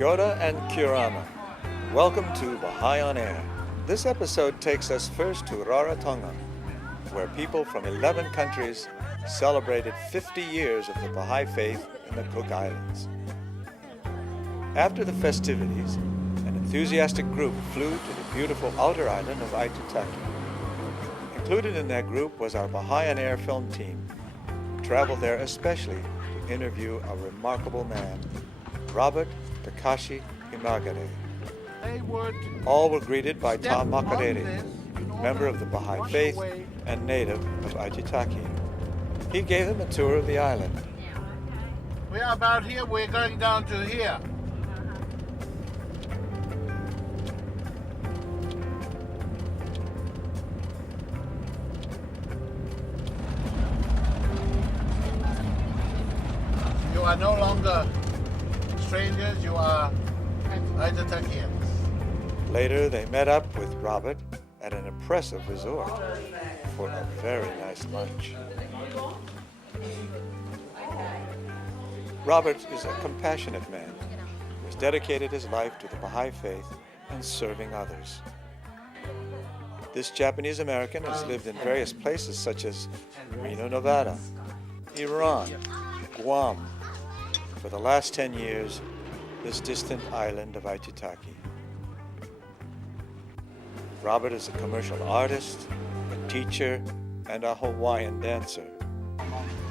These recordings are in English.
Kia ora and Kirana. Welcome to Baha'i on Air. This episode takes us first to Rarotonga, where people from 11 countries celebrated 50 years of the Baha'i faith in the Cook Islands. After the festivities, an enthusiastic group flew to the beautiful outer island of Aitutaki. Included in that group was our Baha'i on Air film team, who traveled there especially to interview a remarkable man, Robert Takashi Imagire. All were greeted by Makarere, member of the Baha'i faith and native of Aitutaki. He gave them a tour of the island. We are about here, we're going down to here. You are no longer strangers, you are Aitutakians. Later, they met up with Robert at an impressive resort for a very nice lunch. Robert is a compassionate man who has dedicated his life to the Baha'i faith and serving others. This Japanese American has lived in various places such as Reno, Nevada, Iran, Guam. For the last 10 years, this distant island of Aitutaki. Robert is a commercial artist, a teacher, and a Hawaiian dancer.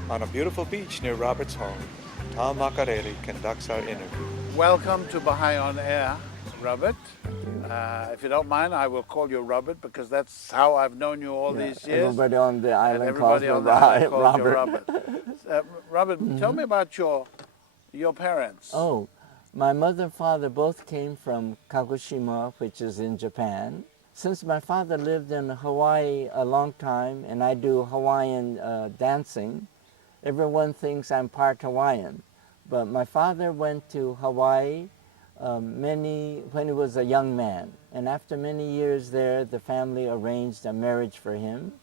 On a beautiful beach near Robert's home, Tom Makarere conducts our interview. Welcome to Baha'i on Air, Robert. If you don't mind, I will call you Robert because that's how I've known you all these years. Everybody on the island calls me Robert. Robert, tell me about your parents. Oh, my mother and father both came from Kagoshima, which is in Japan. Since my father lived in Hawaii a long time and I do Hawaiian dancing, everyone thinks I'm part Hawaiian. But my father went to Hawaii when he was a young man. And after many years there, the family arranged a marriage for him.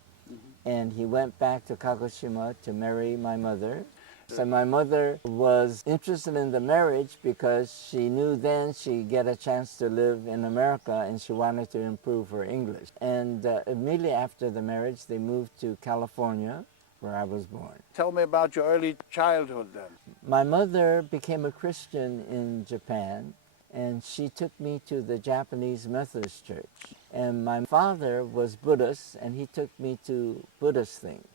And he went back to Kagoshima to marry my mother. So my mother was interested in the marriage because she knew then she'd get a chance to live in America and she wanted to improve her English. And immediately after the marriage, they moved to California, where I was born. Tell me about your early childhood then. My mother became a Christian in Japan and she took me to the Japanese Methodist Church. And my father was Buddhist and he took me to Buddhist things.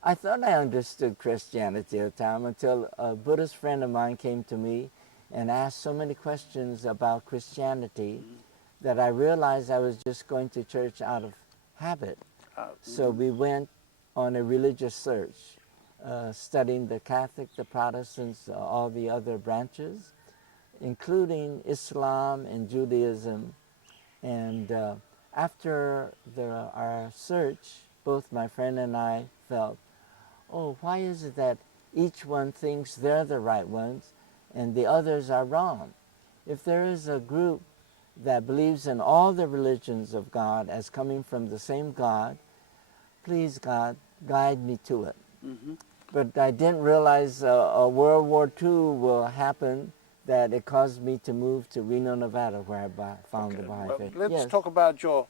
I thought I understood Christianity at the time until a Buddhist friend of mine came to me and asked so many questions about Christianity that I realized I was just going to church out of habit. So we went on a religious search, studying the Catholic, the Protestants, all the other branches, including Islam and Judaism. And after our search, both my friend and I felt, oh, why is it that each one thinks they're the right ones and the others are wrong? If there is a group that believes in all the religions of God as coming from the same God, please, God, guide me to it. But I didn't realize a World War II will happen that it caused me to move to Reno, Nevada, where I found the Baha'i faith. Let's talk about your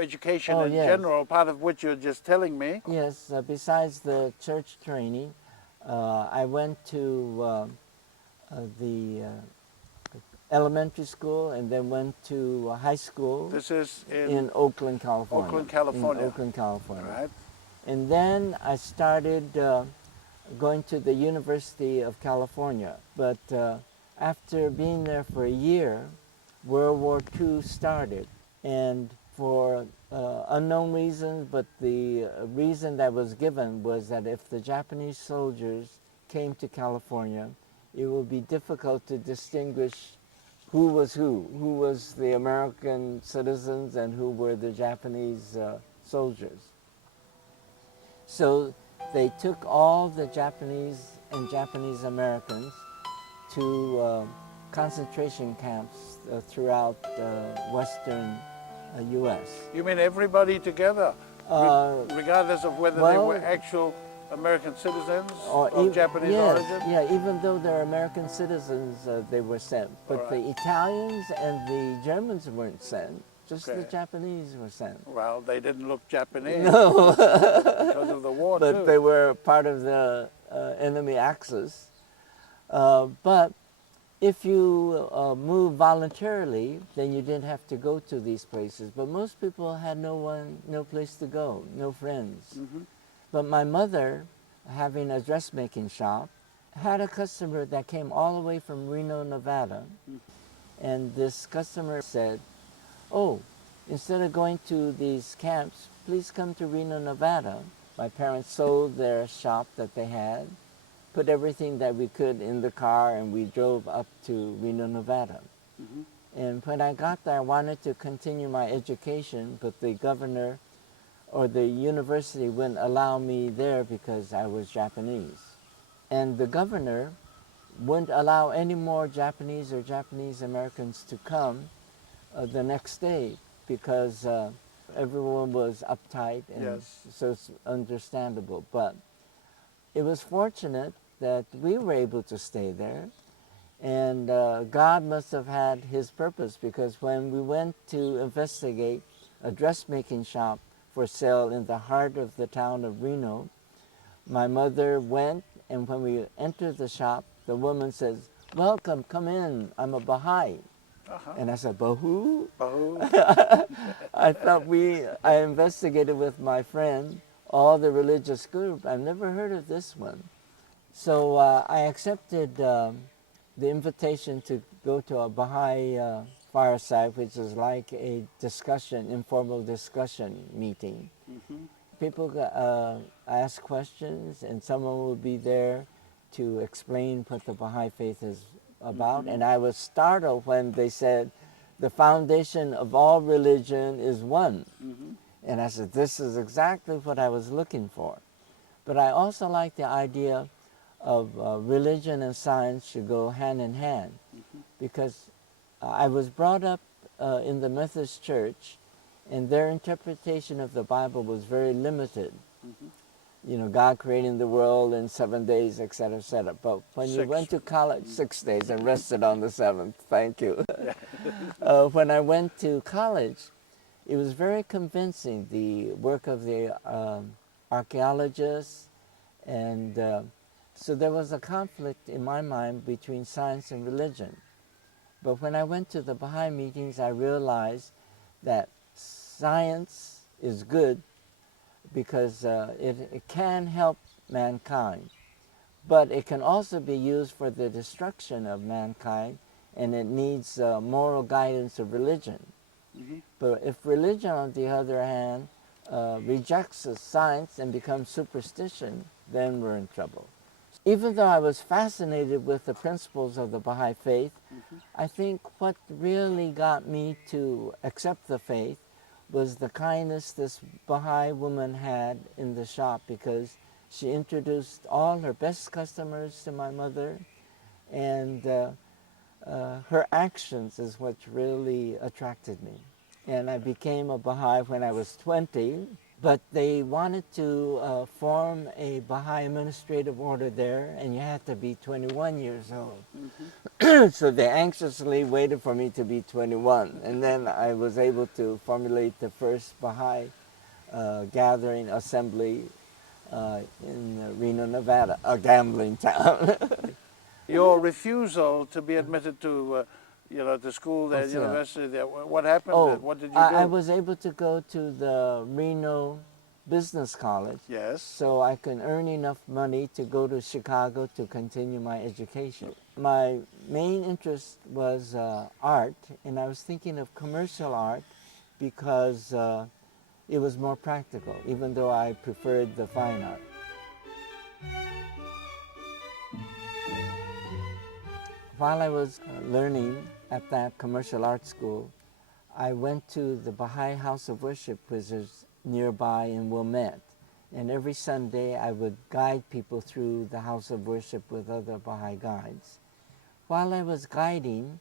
education in general, part of which you're just telling me. Yes, besides the church training, I went to the elementary school and then went to high school. This is in Oakland, California. Oakland, California. In Oakland, California. Right. And then I started going to the University of California. But after being there for a year, World War II started. And for unknown reasons, but the reason that was given was that if the Japanese soldiers came to California, it would be difficult to distinguish who was the American citizens and who were the Japanese soldiers. So they took all the Japanese and Japanese Americans to concentration camps throughout Western U.S. You mean everybody together, regardless of whether they were actual American citizens Or of Japanese yes, origin? yeah, even though they're American citizens, they were sent. But All right. the Italians and the Germans weren't sent. Just the Okay. Japanese were sent. Well, they didn't look Japanese No. because of the war, But too. they were part of the enemy axis. But if you moved voluntarily, then you didn't have to go to these places. But most people had no place to go, no friends. But my mother, having a dressmaking shop, had a customer that came all the way from Reno, Nevada. And this customer said, "Oh, instead of going to these camps, please come to Reno, Nevada." My parents sold their shop that they had, put everything that we could in the car, and we drove up to Reno, Nevada. And when I got there, I wanted to continue my education, but the governor or the university wouldn't allow me there because I was Japanese. And the governor wouldn't allow any more Japanese or Japanese Americans to come the next day because everyone was uptight, and Yes. so it's understandable. But it was fortunate that we were able to stay there, and God must have had his purpose, because when we went to investigate a dressmaking shop for sale in the heart of the town of Reno, my mother went, and when we entered the shop, the woman says, "Welcome, come in, I'm a Baha'i." And I said, "Bahu?" I investigated with my friend all the religious group. I've never heard of this one. So I accepted the invitation to go to a Baha'i fireside, which is like a discussion, informal discussion meeting. People ask questions, and someone will be there to explain what the Baha'i faith is about. And I was startled when they said, "The foundation of all religion is one." And I said, this is exactly what I was looking for. But I also like the idea of religion and science should go hand in hand, because I was brought up in the Methodist Church, and their interpretation of the Bible was very limited. You know, God creating the world in 7 days, et cetera, et cetera. But when you went to college, 6 days, and rested on the seventh, thank you. When I went to college, it was very convincing, the work of the archaeologists, and so there was a conflict in my mind between science and religion. But when I went to the Baha'i meetings, I realized that science is good because it can help mankind, but it can also be used for the destruction of mankind, and it needs moral guidance of religion. But if religion, on the other hand, rejects the science and becomes superstition, then we're in trouble. Even though I was fascinated with the principles of the Baha'i faith, I think what really got me to accept the faith was the kindness this Baha'i woman had in the shop, because she introduced all her best customers to my mother, and her actions is what really attracted me. And I became a Baha'i when I was 20, but they wanted to form a Baha'i administrative order there, and you had to be 21 years old. So they anxiously waited for me to be 21, and then I was able to formulate the first Baha'i gathering assembly in Reno, Nevada, a gambling town. Your refusal to be admitted to, to school there, yeah. university there, what happened? Oh, What did you do? I was able to go to the Reno Business College, Yes. so I can earn enough money to go to Chicago to continue my education. My main interest was art, and I was thinking of commercial art because it was more practical, even though I preferred the fine art. While I was learning at that commercial art school, I went to the Baha'i House of Worship, which is nearby in Wilmette. And every Sunday I would guide people through the House of Worship with other Baha'i guides. While I was guiding,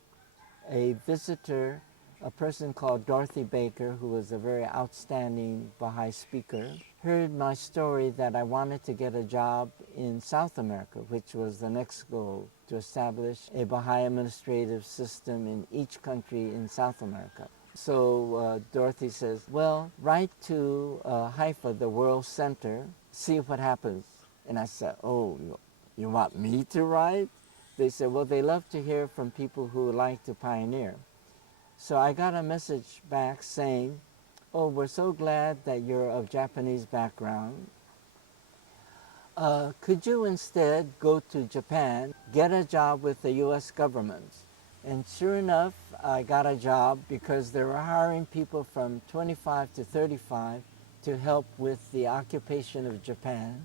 a visitor a person called Dorothy Baker, who was a very outstanding Baha'i speaker, heard my story that I wanted to get a job in South America, which was the next goal, to establish a Baha'i administrative system in each country in South America. So Dorothy says, well, write to Haifa, the World Center, see what happens. And I said, oh, you want me to write? They said, well, they love to hear from people who like to pioneer. So I got a message back saying, oh, we're so glad that you're of Japanese background. Could you instead go to Japan, get a job with the U.S. government? And sure enough, I got a job because they were hiring people from 25 to 35 to help with the occupation of Japan.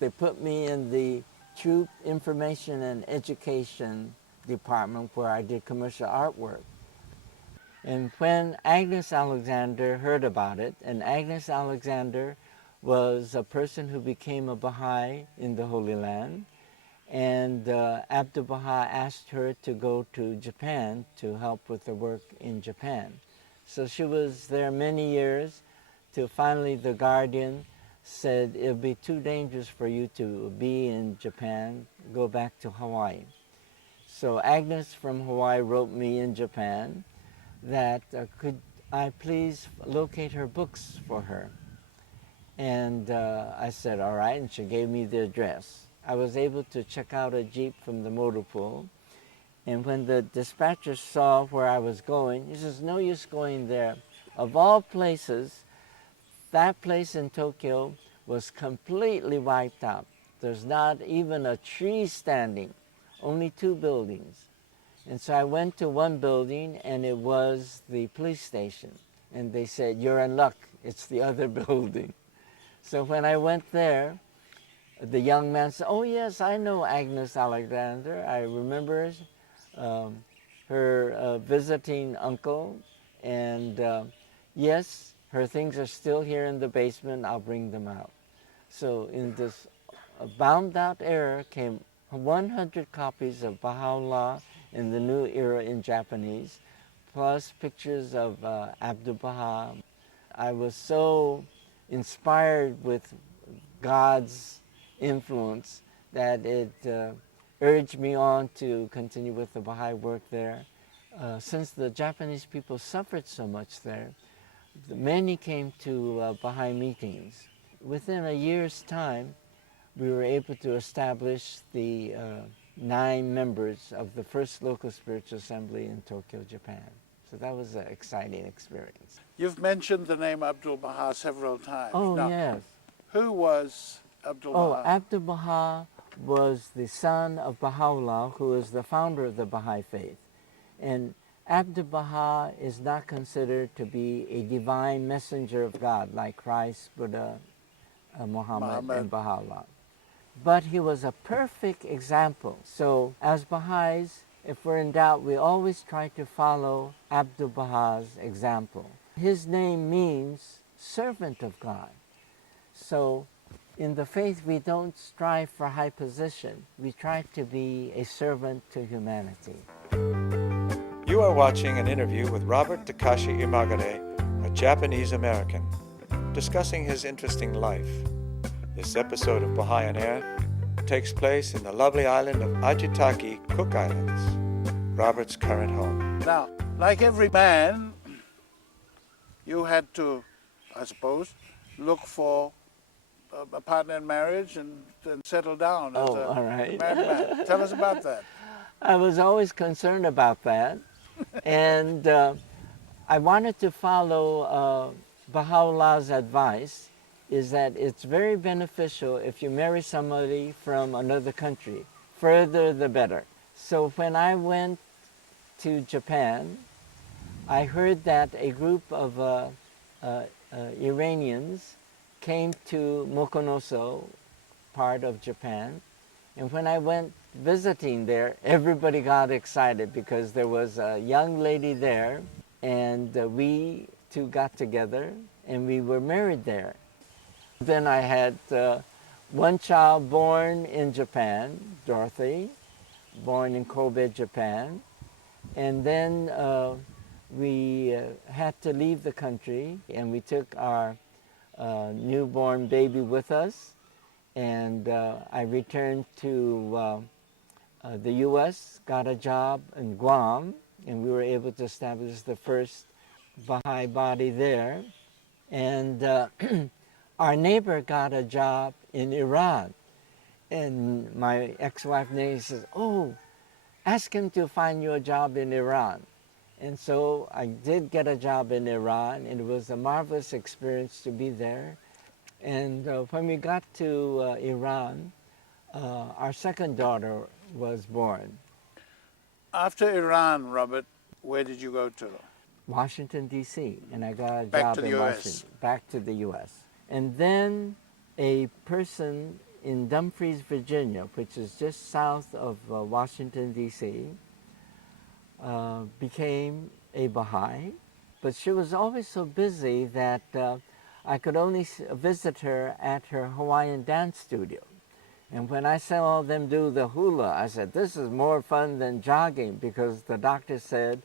They put me in the Troop Information and Education Department where I did commercial artwork. And when Agnes Alexander heard about it, and Agnes Alexander was a person who became a Baha'i in the Holy Land, and Abdu'l-Baha asked her to go to Japan to help with the work in Japan. So she was there many years till finally the Guardian said, it'll be too dangerous for you to be in Japan, go back to Hawaii. So Agnes from Hawaii wrote me in Japan that could I please locate her books for her. And I said, all right, and she gave me the address. I was able to check out a Jeep from the motor pool, and when the dispatcher saw where I was going, he says, no use going there. Of all places, that place in Tokyo was completely wiped out. There's not even a tree standing, only 2 buildings. And so I went to one building, and it was the police station. And they said, you're in luck, it's the other building. So when I went there, the young man said, oh yes, I know Agnes Alexander. I remember her visiting uncle, and yes, her things are still here in the basement, I'll bring them out. So in this bound out era came 100 copies of Baha'u'llah in the New Era in Japanese, plus pictures of Abdu'l-Baha. I was so inspired with God's influence that it urged me on to continue with the Baha'i work there. Since the Japanese people suffered so much there, many came to Baha'i meetings. Within a year's time, we were able to establish the 9 members of the first local spiritual assembly in Tokyo, Japan. So that was an exciting experience. You've mentioned the name Abdu'l-Baha several times. Oh, now, yes. Who was Abdu'l-Baha? Oh, Abdu'l-Baha was the son of Baha'u'llah, who is the founder of the Baha'i faith. And Abdu'l-Baha is not considered to be a divine messenger of God like Christ, Buddha, Muhammad, and Baha'u'llah. But he was a perfect example. So as Baha'is, if we're in doubt, we always try to follow Abdu'l-Baha's example. His name means servant of God. So in the faith, we don't strive for high position. We try to be a servant to humanity. You are watching an interview with Robert Takashi Imagire, a Japanese American, discussing his interesting life. This episode of Baha'i on Air takes place in the lovely island of Aitutaki, Cook Islands, Robert's current home. Now, like every man, you had to, I suppose, look for a partner in marriage and settle down as a all right. married man. Tell us about that. I was always concerned about that. And I wanted to follow Baha'u'llah's advice, is that it's very beneficial if you marry somebody from another country. Further, the better. So when I went to Japan, I heard that a group of Iranians came to Mokonoso, part of Japan, and when I went visiting there, everybody got excited because there was a young lady there, and we two got together, and we were married there. Then I had one child born in Japan, Dorothy, born in Kobe, Japan, and then we had to leave the country, and we took our newborn baby with us, and I returned to the U.S., got a job in Guam, and we were able to establish the first Baha'i body there. And our neighbor got a job in Iran, and my ex-wife Nay says, "Oh, ask him to find you a job in Iran." And so I did get a job in Iran, and it was a marvelous experience to be there. And when we got to Iran, our second daughter was born. After Iran, Robert, where did you go to? Washington, D.C., and I got a Back job to the in US. Washington, back to the U.S. And then a person in Dumfries, Virginia, which is just south of Washington, D.C., became a Baha'i, but she was always so busy that I could only visit her at her Hawaiian dance studio. And when I saw them do the hula, I said, this is more fun than jogging, because the doctor said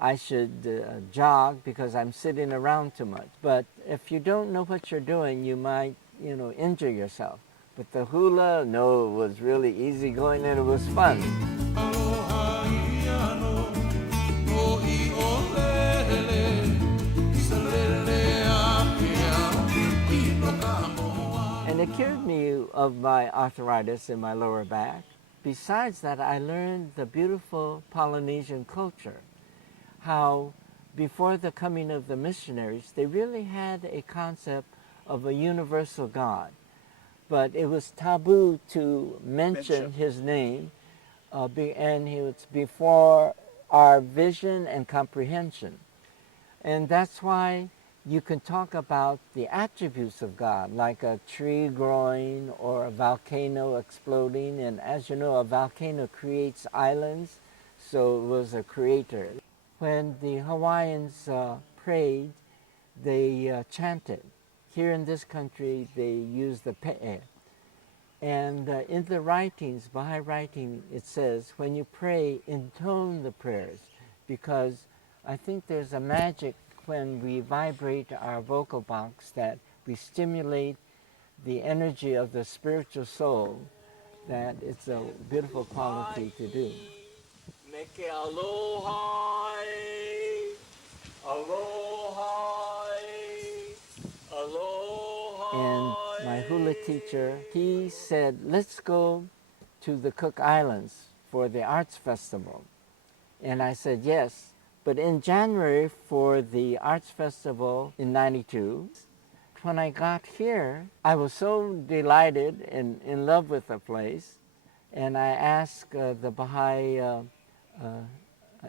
I should jog because I'm sitting around too much. But if you don't know what you're doing, you might, injure yourself. But the hula, no, it was really easy going and it was fun. And it cured me of my arthritis in my lower back. Besides that, I learned the beautiful Polynesian culture, how before the coming of the missionaries, they really had a concept of a universal God. But it was taboo to mention his name, and he was before our vision and comprehension. And that's why you can talk about the attributes of God, like a tree growing or a volcano exploding. And as you know, a volcano creates islands, so it was a creator. When the Hawaiians prayed, they chanted. Here in this country, they use the pe'e. And in the writings, Baha'i writing, it says, when you pray, intone the prayers, because I think there's a magic when we vibrate our vocal box that we stimulate the energy of the spiritual soul, that it's a beautiful quality to do. Meke aloha, aloha, aloha. And my hula teacher, he said, let's go to the Cook Islands for the arts festival. And I said, yes. But in January for the arts festival in '92, when I got here, I was so delighted and in love with the place. And I asked the Baha'i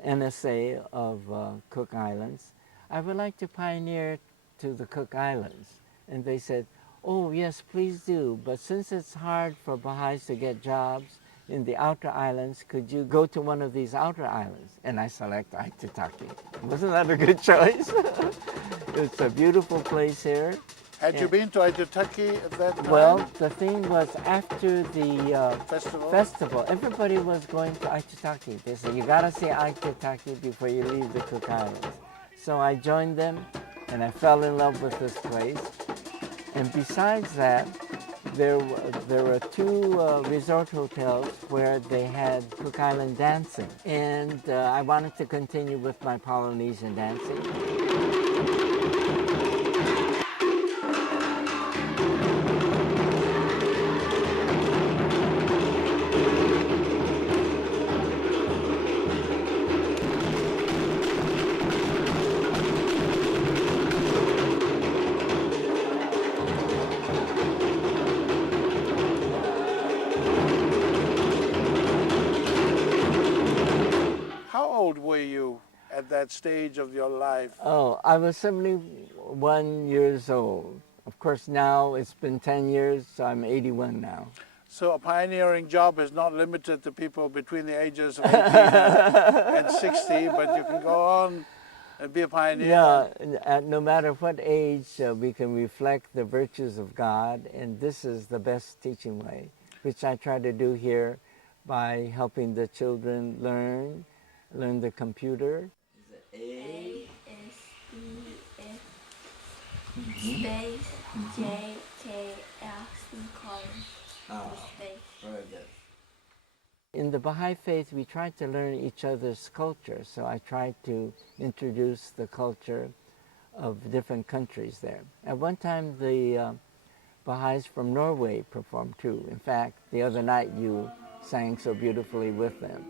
NSA of Cook Islands, I would like to pioneer to the Cook Islands. And they said, oh yes, please do. But since it's hard for Baha'is to get jobs in the outer islands, could you go to one of these outer islands? And I select Aitutaki. Wasn't that a good choice? It's a beautiful place here. Had you been to Aitutaki at that time? Well, the thing was, after the festival, everybody was going to Aitutaki. They said, you gotta see Aitutaki before you leave the Cook Islands. So I joined them, and I fell in love with this place. And besides that, there were two resort hotels where they had Cook Island dancing. And I wanted to continue with my Polynesian dancing. how old were you at that stage of your life? Oh, I was 71 years old. Of course, now it's been 10 years, so I'm 81 now. So a pioneering job is not limited to people between the ages of 18 and 60, but you can go on and be a pioneer. Yeah, no matter what age, we can reflect the virtues of God, and this is the best teaching way, which I try to do here by helping the children learn the computer. A space JKLC colon. Space. Very good. In the Baha'i faith, we try to learn each other's culture, so I tried to introduce the culture of different countries there. At one time, the Baha'is from Norway performed too. In fact, the other night you sang so beautifully with them.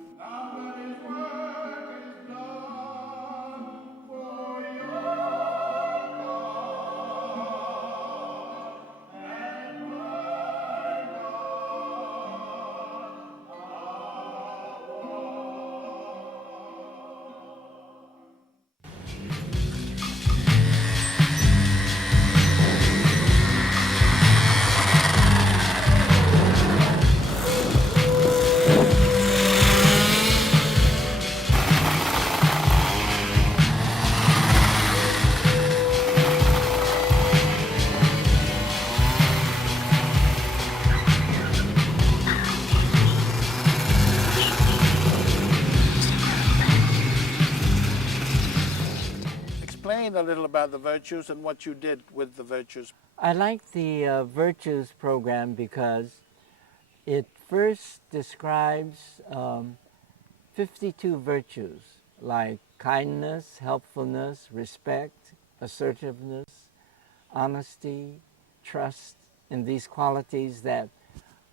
Explain a little about the virtues and what you did with the virtues. I like the Virtues program because it first describes 52 virtues like kindness, helpfulness, respect, assertiveness, honesty, trust, and these qualities that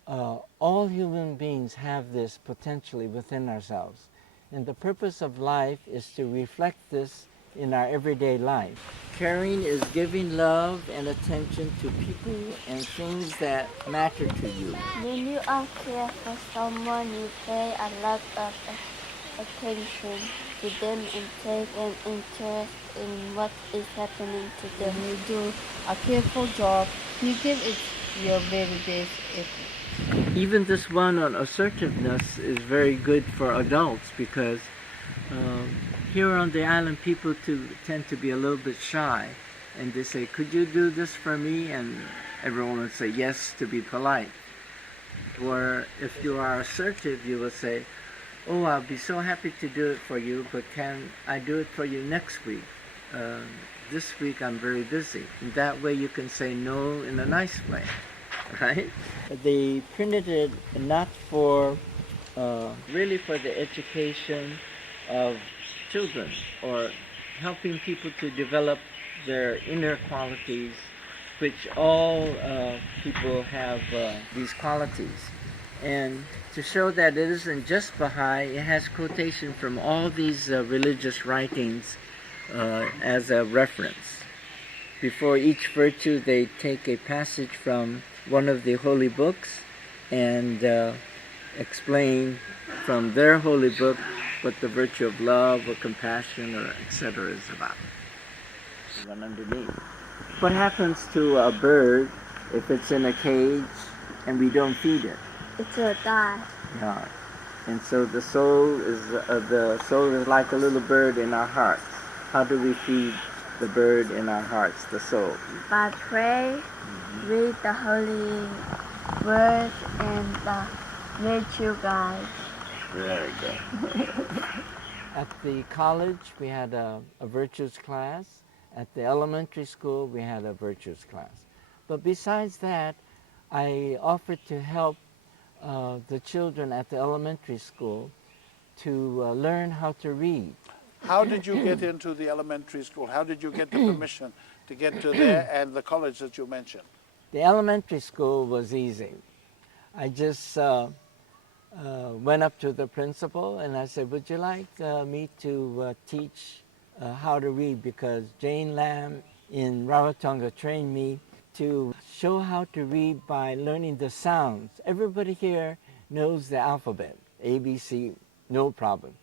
all human beings have this potentially within ourselves. And the purpose of life is to reflect this in our everyday life. Caring is giving love and attention to people and things that matter to you. When you are care for someone, you pay a lot of attention to them and take an interest in what is happening to them. When you do a careful job, you give it your very best effort. Even this one on assertiveness is very good for adults because here on the island people tend to be a little bit shy, and they say, could you do this for me? And everyone would say yes to be polite. Or if you are assertive, you will say, oh, I'll be so happy to do it for you, but can I do it for you next week? This week I'm very busy. And that way you can say no in a nice way, right? They printed it not for, really for the education of children or helping people to develop their inner qualities, which all people have these qualities. And to show that it isn't just Baha'i, it has quotation from all these religious writings as a reference. Before each virtue, they take a passage from one of the holy books and explain from their holy book what the virtue of love or compassion or etc. is about. Run underneath. What happens to a bird if it's in a cage and we don't feed it? It will die. Yeah. And so the soul is like a little bird in our hearts. How do we feed the bird in our hearts, the soul? By pray, read the holy word and the virtue guide. Very good. At the college, we had a virtues class. At the elementary school, we had a virtues class. But besides that, I offered to help the children at the elementary school to learn how to read. How did you get into the elementary school? How did you get the permission to get to there and the college that you mentioned? The elementary school was easy. I just went up to the principal and I said, would you like me to teach how to read? Because Jane Lam in Rarotonga trained me to show how to read by learning the sounds. Everybody here knows the alphabet, A, B, C, no problem.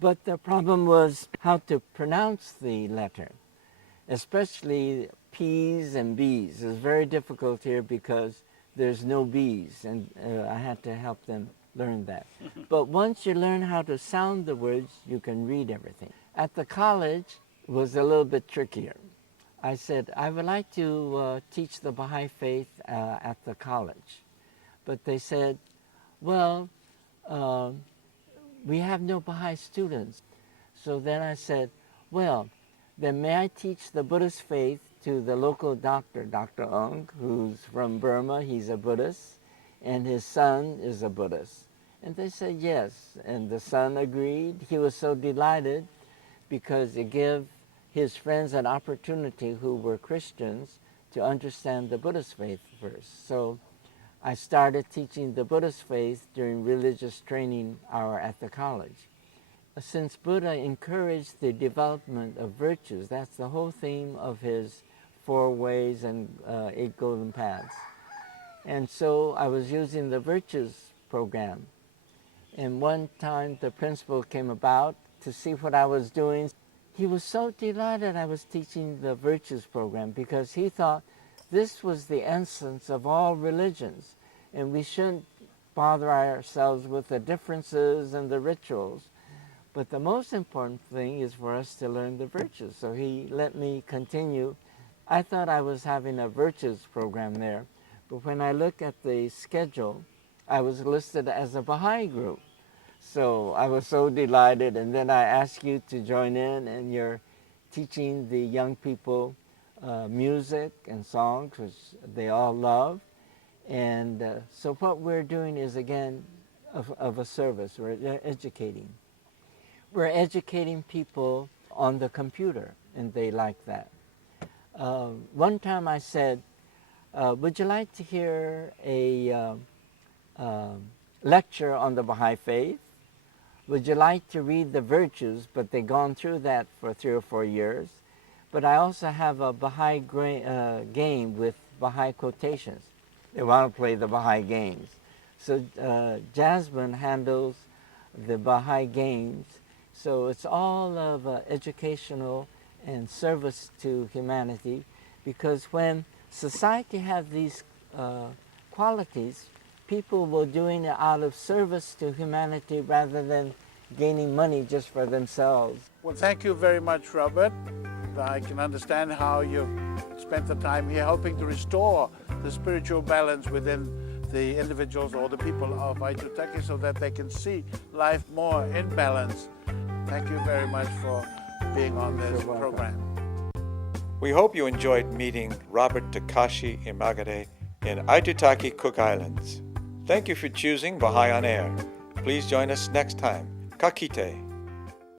But the problem was how to pronounce the letter, especially P's and B's. It's very difficult here because there's no B's, and I had to help them learn that. But once you learn how to sound the words, you can read everything. At the college, it was a little bit trickier. I said, I would like to teach the Baha'i faith at the college. But they said, well, we have no Baha'i students. So then I said, well, then may I teach the Buddhist faith to the local doctor, Dr. Ung, who's from Burma. He's a Buddhist, and his son is a Buddhist. And they said yes, and the son agreed. He was so delighted because it gave his friends an opportunity who were Christians to understand the Buddhist faith first. So I started teaching the Buddhist faith during religious training hour at the college. Since Buddha encouraged the development of virtues, that's the whole theme of his 4 ways and 8 golden paths. And so I was using the virtues program. And one time the principal came about to see what I was doing. He was so delighted I was teaching the virtues program because he thought this was the essence of all religions, and we shouldn't bother ourselves with the differences and the rituals. But the most important thing is for us to learn the virtues. So he let me continue. I thought I was having a virtues program there, but when I look at the schedule, I was listed as a Baha'i group. So I was so delighted, and then I asked you to join in, and you're teaching the young people music and songs, which they all love. And so what we're doing is, again, of a service. We're educating. We're educating people on the computer, and they like that. One time I said, would you like to hear a lecture on the Baha'i faith? Would you like to read the virtues? But they've gone through that for 3 or 4 years. But I also have a Baha'i game with Baha'i quotations. They want to play the Baha'i games. So Jasmine handles the Baha'i games. So it's all of educational and service to humanity, because when society has these qualities, people were doing it out of service to humanity rather than gaining money just for themselves. Well, thank you very much, Robert. I can understand how you spent the time here helping to restore the spiritual balance within the individuals or the people of Aitutaki so that they can see life more in balance. Thank you very much for being on this program. We hope you enjoyed meeting Robert Takashi Imagire in Aitutaki, Cook Islands. Thank you for choosing Baha'i on Air. Please join us next time. Kakite.